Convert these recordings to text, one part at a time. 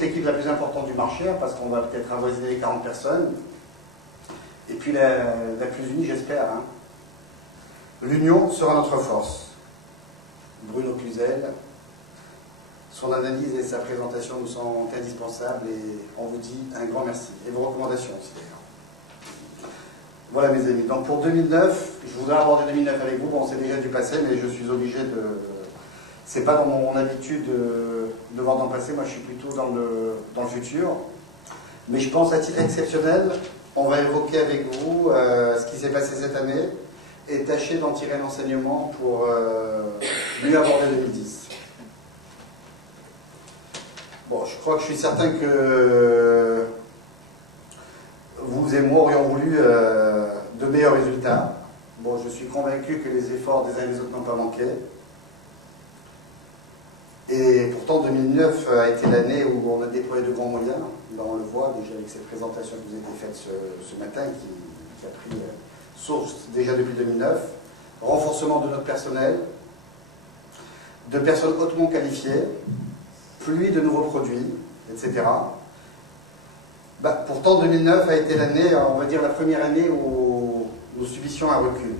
doute l'équipe la plus importante du marché, hein, parce qu'on va peut-être avoisiner les 40 personnes. Et puis la plus unie, j'espère. Hein. L'union sera notre force. Bruno Cluzel, son analyse et sa présentation nous sont indispensables et on vous dit un grand merci. Et vos recommandations aussi d'ailleurs. Voilà mes amis. Donc pour 2009, je voudrais aborder 2009 avec vous. Bon, c'est déjà du passé, mais je suis obligé de... C'est pas dans mon habitude de voir dans le passé, moi je suis plutôt dans le futur. Mais je pense à titre exceptionnel, on va évoquer avec vous ce qui s'est passé cette année et tâcher d'en tirer un enseignement pour mieux aborder 2010. Bon, je crois que je suis certain que vous et moi aurions voulu de meilleurs résultats. Bon, je suis convaincu que les efforts des uns et des autres n'ont pas manqué. Et pourtant, 2009 a été l'année où on a déployé de grands moyens. Là, on le voit déjà avec cette présentation qui vous a été faite ce matin, qui a pris source déjà depuis 2009. Renforcement de notre personnel, de personnes hautement qualifiées, pluie de nouveaux produits, etc. Pourtant, 2009 a été l'année, on va dire la première année où nous subissions un recul.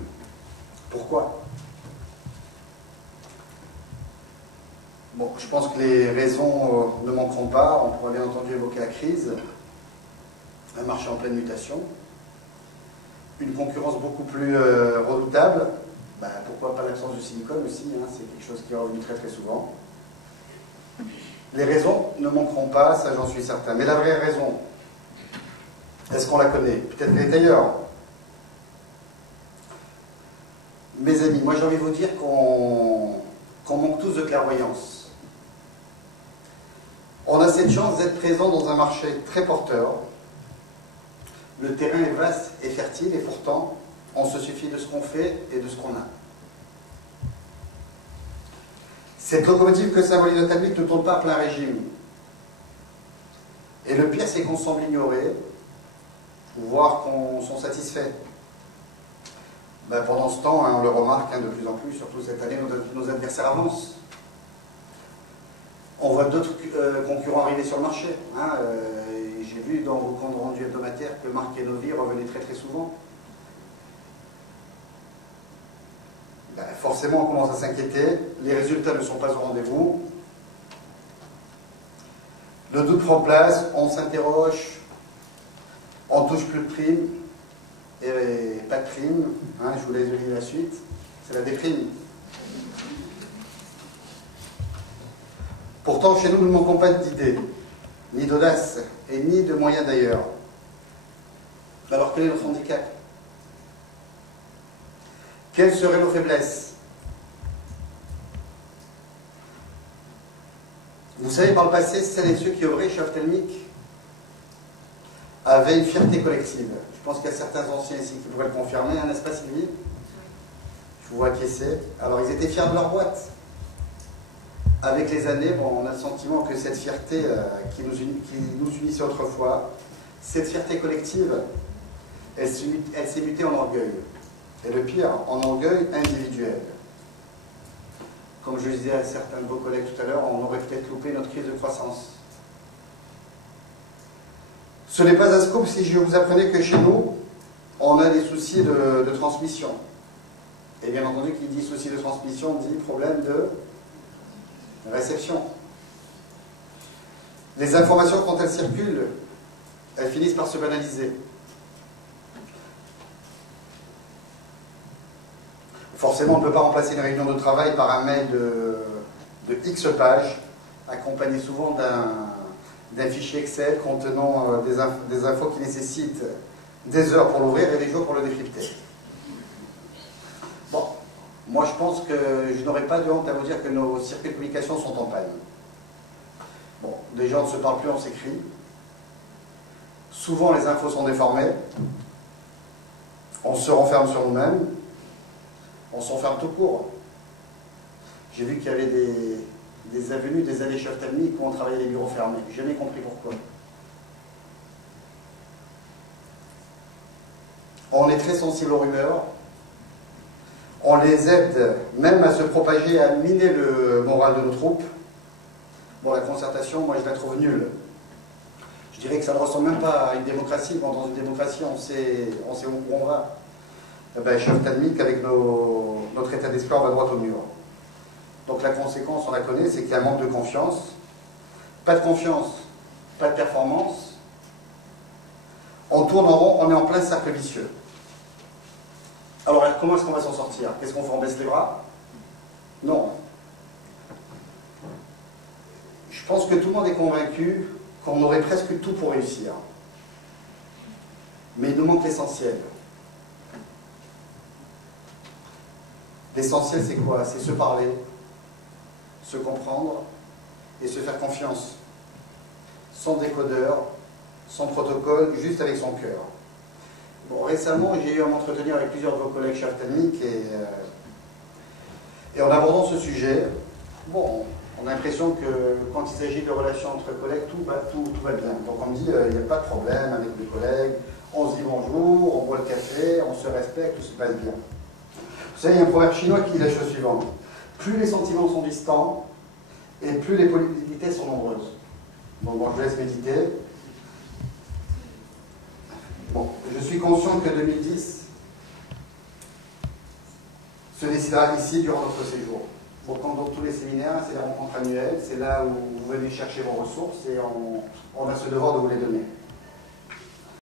Pourquoi ? Bon, je pense que les raisons ne manqueront pas. On pourrait bien entendu évoquer la crise, un marché en pleine mutation, une concurrence beaucoup plus redoutable. Pourquoi pas l'absence du silicone aussi, hein, c'est quelque chose qui est revenu très très souvent. Les raisons ne manqueront pas, ça j'en suis certain. Mais la vraie raison, est-ce qu'on la connaît? Peut-être qu'elle est ailleurs. Mes amis, moi j'ai envie de vous dire qu'on manque tous de clairvoyance. On a cette chance d'être présent dans un marché très porteur. Le terrain est vaste et fertile et pourtant, on se suffit de ce qu'on fait et de ce qu'on a. Cette locomotive que symbolise notre habit ne tourne pas à plein régime. Et le pire, c'est qu'on semble ignorer, voire qu'on s'en satisfait. Pendant ce temps, on le remarque de plus en plus, surtout cette année, nos adversaires avancent. On voit d'autres concurrents arriver sur le marché. Hein, j'ai vu dans vos comptes rendus hebdomadaires que Marc et Novi revenaient très très souvent. Forcément, on commence à s'inquiéter. Les résultats ne sont pas au rendez-vous. Le doute prend place, on s'interroge, on touche plus de primes, et pas de prime. Hein, je vous laisse lire la suite. C'est la déprime. Pourtant, chez nous, nous ne manquons pas d'idées, ni d'audace, et ni de moyens d'ailleurs. Alors, quel est notre handicap? Quelles seraient nos faiblesses? Vous savez, par le passé, celles et ceux qui œuvraient chez Ophtalmique avaient une fierté collective. Je pense qu'il y a certains anciens ici qui pourraient le confirmer, n'est-ce pas Sylvie? Je vous vois acquiescer. Alors, ils étaient fiers de leur boîte. Avec les années, on a le sentiment que cette fierté qui nous unissait autrefois, cette fierté collective, elle s'est mutée en orgueil. Et le pire, en orgueil individuel. Comme je le disais à certains de vos collègues tout à l'heure, on aurait peut-être loupé notre crise de croissance. Ce n'est pas un scoop si je vous apprenais que chez nous, on a des soucis de transmission. Et bien entendu, qui dit souci de transmission dit problème de réception. Les informations, quand elles circulent, elles finissent par se banaliser. Forcément, on ne peut pas remplacer une réunion de travail par un mail de X pages, accompagné souvent d'un fichier Excel contenant des infos qui nécessitent des heures pour l'ouvrir et des jours pour le décrypter. Bon, moi je pense que je n'aurais pas de honte à vous dire que nos circuits de communication sont en panne. Bon, des gens ne se parlent plus, on s'écrit. Souvent les infos sont déformées. On se renferme sur nous-mêmes. On s'enferme tout court. J'ai vu qu'il y avait des avenues, des allées chez Ophtalmique où on travaillait les bureaux fermés. J'ai jamais compris pourquoi. On est très sensible aux rumeurs. On les aide même à se propager, à miner le moral de nos troupes. Bon, la concertation, moi je la trouve nulle. Je dirais que ça ne ressemble même pas à une démocratie. Bon, dans une démocratie, on sait où on va. Eh ben, chef tadmique, avec notre état d'esprit, on va droit au mur. Donc la conséquence, on la connaît, c'est qu'il y a un manque de confiance. Pas de confiance, pas de performance. On tourne en rond, on est en plein cercle vicieux. Alors comment est-ce qu'on va s'en sortir? Qu'est-ce qu'on fait? On baisse les bras? Non. Je pense que tout le monde est convaincu qu'on aurait presque tout pour réussir. Mais il nous manque l'essentiel. L'essentiel, c'est quoi? C'est se parler, se comprendre et se faire confiance. Sans décodeur, sans protocole, juste avec son cœur. Bon, récemment, j'ai eu à m'entretenir avec plusieurs de vos collègues chefs techniques et en abordant ce sujet, bon, on a l'impression que quand il s'agit de relations entre collègues, tout va bien. Donc on me dit, il n'y a pas de problème avec les collègues, on se dit bonjour, on boit le café, on se respecte, tout se passe bien. Vous savez, il y a un proverbe chinois qui dit la chose suivante. Plus les sentiments sont distants, et plus les possibilités sont nombreuses. Donc bon, je vous laisse méditer. Bon, je suis conscient que 2010 se décidera ici durant notre séjour. Bon, comme dans tous les séminaires, c'est des rencontres annuelles, c'est là où vous venez chercher vos ressources et on a ce devoir de vous les donner.